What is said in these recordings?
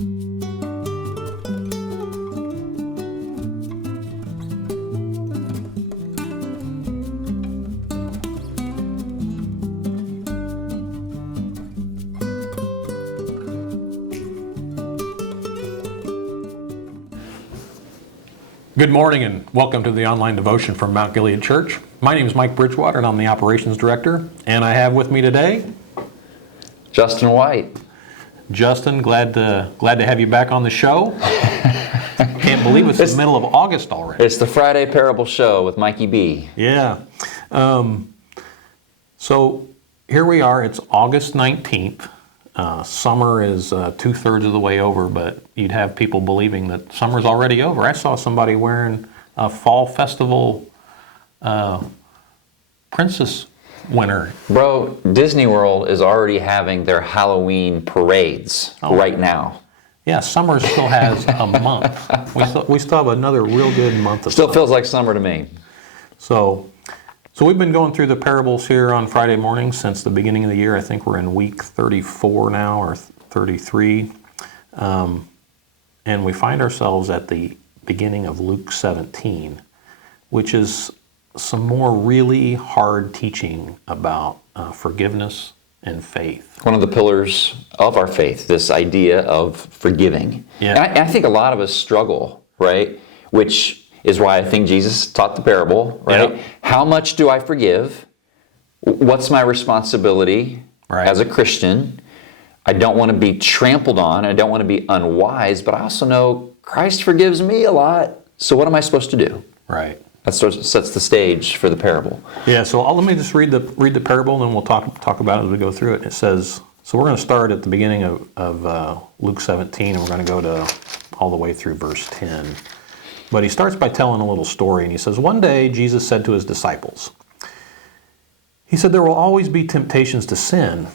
Good morning and welcome to the online devotion from Mount Gilead Church. My name is Mike Bridgewater and I'm the operations director. And I have with me today Justin White. Justin, glad to have you back on the show. Can't believe it's the middle of August already. It's the Friday Parable Show with Mikey B. Yeah. So here we are. It's August 19th. Summer is 2/3 of the way over, but you'd have people believing that summer's already over. I saw somebody wearing a fall festival princess winter. Bro, Disney World is already having their Halloween parades right now. Yeah, summer still has a month. We still have another real good month of Still summer. feels like summer to me. So we've been going through the parables here on Friday mornings since the beginning of the year. I think we're in week 34 now, or 33. And we find ourselves at the beginning of Luke 17, which is some more really hard teaching about forgiveness and faith. One of the pillars of our faith, this idea of forgiving. Yeah. And I think a lot of us struggle, right? Which is why I think Jesus taught the parable, right? Yep. How much do I forgive? What's my responsibility as a Christian? I don't want to be trampled on. I don't want to be unwise, but I also know Christ forgives me a lot. So what am I supposed to do? Right. That sets the stage for the parable. Yeah, so let me just read the parable, and then we'll talk about it as we go through it. It says, so we're going to start at the beginning of Luke 17, and we're going to go to all the way through verse 10. But he starts by telling a little story, and he says, one day Jesus said to his disciples, he said, there will always be temptations to sin,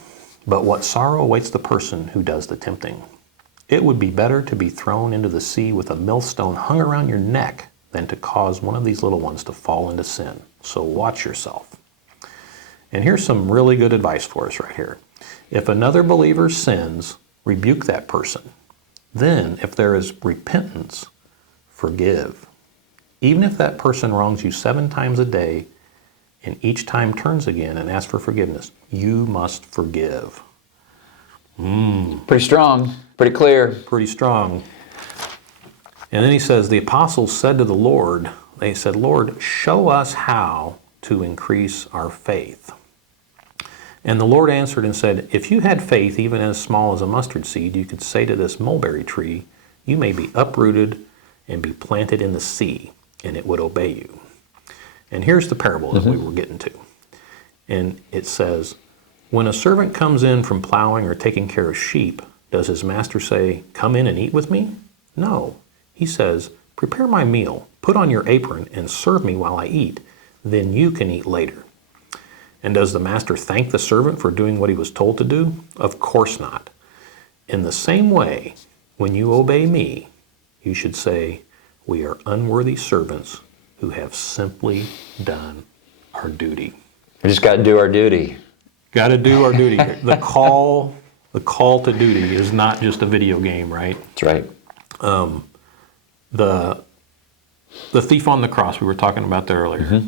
but what sorrow awaits the person who does the tempting. It would be better to be thrown into the sea with a millstone hung around your neck than to cause one of these little ones to fall into sin. So watch yourself. And here's some really good advice for us right here. If another believer sins, rebuke that person. Then, if there is repentance, forgive. Even if that person wrongs you 7 times a day and each time turns again and asks for forgiveness, you must forgive. Pretty strong, pretty clear. Pretty strong. And then he says, the apostles said to the Lord, they said, Lord, show us how to increase our faith. And the Lord answered and said, if you had faith even as small as a mustard seed, you could say to this mulberry tree, you may be uprooted and be planted in the sea, and it would obey you. And here's the parable that we were getting to. And it says, when a servant comes in from plowing or taking care of sheep, does his master say, come in and eat with me? No. He says, prepare my meal, put on your apron, and serve me while I eat. Then you can eat later. And does the master thank the servant for doing what he was told to do? Of course not. In the same way, when you obey me, you should say, we are unworthy servants who have simply done our duty. We just got to do our duty. Got to do our duty. The call to duty is not just a video game, right? That's right. The thief on the cross, we were talking about that earlier.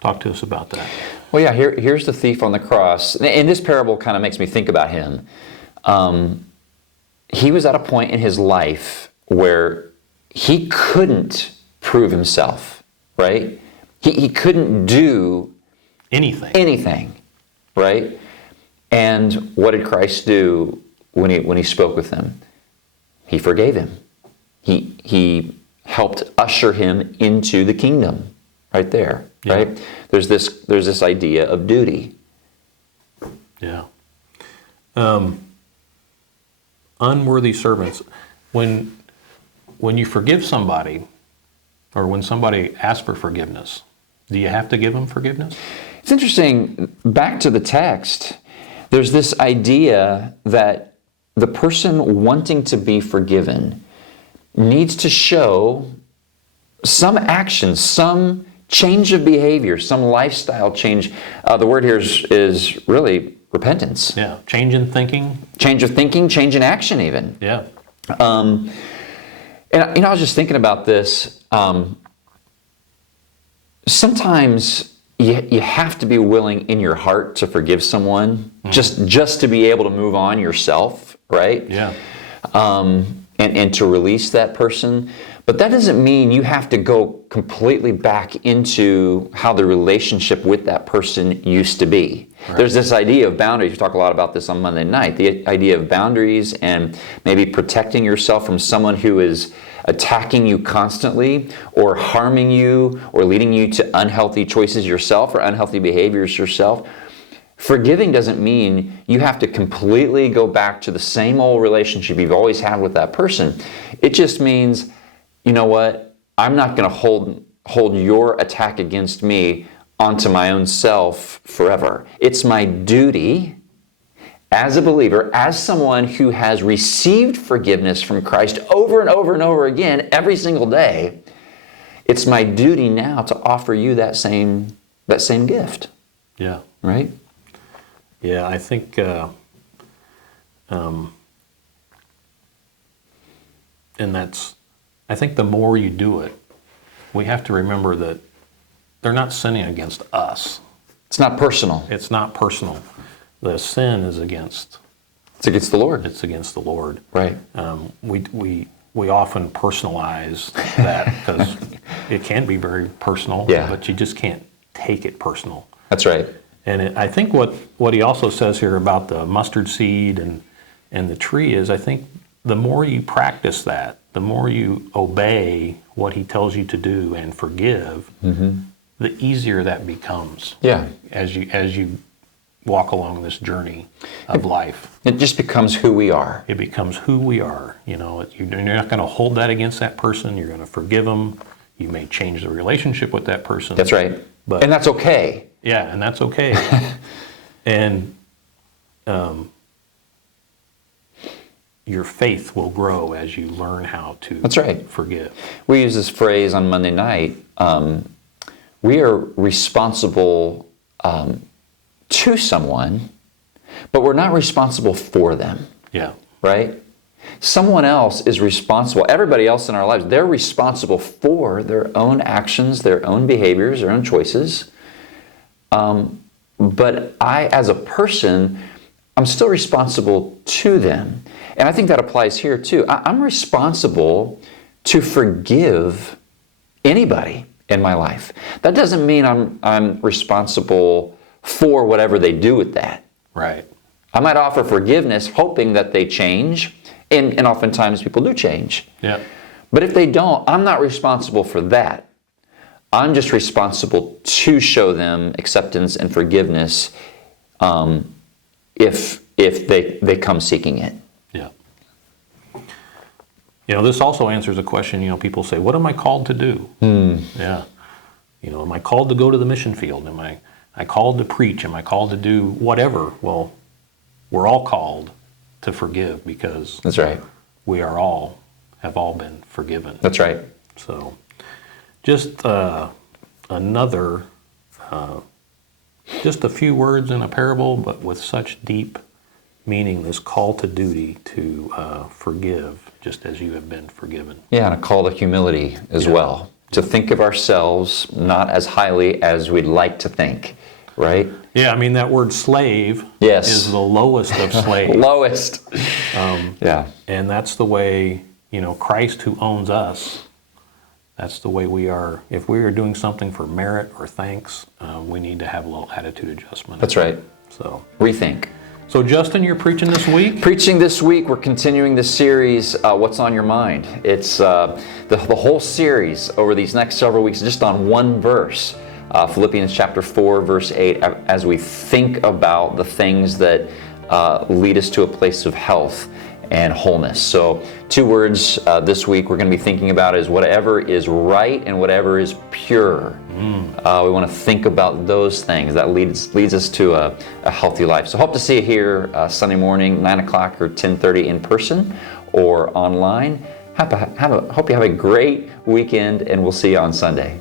Talk to us about that. Well, yeah, here's the thief on the cross. And this parable kind of makes me think about him. He was at a point in his life where he couldn't prove himself, right? He couldn't do anything, right? And what did Christ do when he spoke with him? He forgave him. He helped usher him into the kingdom, right there, right? There's this idea of duty. Yeah. Unworthy servants. When you forgive somebody, or when somebody asks for forgiveness, do you have to give them forgiveness? It's interesting, back to the text, there's this idea that the person wanting to be forgiven needs to show some action, some change of behavior, some lifestyle change. The word here is really repentance. Yeah, change in thinking. Change of thinking, change in action even. Yeah. And I was just thinking about this. Sometimes you have to be willing in your heart to forgive someone, just to be able to move on yourself, right? Yeah. And to release that person. But that doesn't mean you have to go completely back into how the relationship with that person used to be. Right. There's this idea of boundaries. We talk a lot about this on Monday night. The idea of boundaries and maybe protecting yourself from someone who is attacking you constantly or harming you or leading you to unhealthy choices yourself or unhealthy behaviors yourself. Forgiving doesn't mean you have to completely go back to the same old relationship you've always had with that person. It just means, you know what? I'm not going to hold your attack against me onto my own self forever. It's my duty as a believer, as someone who has received forgiveness from Christ over and over and over again every single day. It's my duty now to offer you that same gift. Yeah. Right? Yeah, I think I think the more you do it, we have to remember that they're not sinning against us. It's not personal. It's not personal. The sin is against. It's against the Lord. It's against the Lord. Right. We often personalize that because it can be very personal. Yeah. But you just can't take it personal. That's right. And I think what he also says here about the mustard seed and the tree is, I think the more you practice that, the more you obey what he tells you to do and forgive, the easier that becomes. Yeah. As you walk along this journey of life. It just becomes who we are. It becomes who we are. You know, you're not going to hold that against that person. You're going to forgive them. You may change the relationship with that person. That's right. And that's okay. Yeah, and that's okay. And your faith will grow as you learn how to That's right. forgive. We use this phrase on Monday night. We are responsible to someone, but we're not responsible for them. Yeah. Right? Someone else is responsible. Everybody else in our lives, they're responsible for their own actions, their own behaviors, their own choices. But I, as a person, I'm still responsible to them. And I think that applies here too. I'm responsible to forgive anybody in my life. That doesn't mean I'm responsible for whatever they do with that. Right. I might offer forgiveness hoping that they change, and oftentimes people do change. Yeah. But if they don't, I'm not responsible for that. I'm just responsible to show them acceptance and forgiveness if they come seeking it. Yeah. You know, this also answers a question, you know, people say, what am I called to do? Yeah. You know, am I called to go to the mission field? Am I called to preach? Am I called to do whatever? Well, we're all called to forgive because That's right. we have all been forgiven. That's right. So just another, just a few words in a parable, but with such deep meaning, this call to duty to forgive just as you have been forgiven. Yeah, and a call to humility as well. To think of ourselves not as highly as we'd like to think, right? Yeah, I mean, that word slave is the lowest of slaves. Lowest. Yeah. And that's the way, you know, Christ who owns us, that's the way we are. If we are doing something for merit or thanks, we need to have a little attitude adjustment. That's right. So rethink. So Justin, you're preaching this week? Preaching this week, we're continuing this series, What's on Your Mind? It's the whole series over these next several weeks just on one verse. Philippians chapter 4, verse 8, as we think about the things that lead us to a place of health and wholeness. So 2 words this week we're going to be thinking about is whatever is right and whatever is pure. We want to think about those things. That leads us to a healthy life. So hope to see you here Sunday morning, 9 o'clock or 10:30 in person or online. Hope you have a great weekend, and we'll see you on Sunday.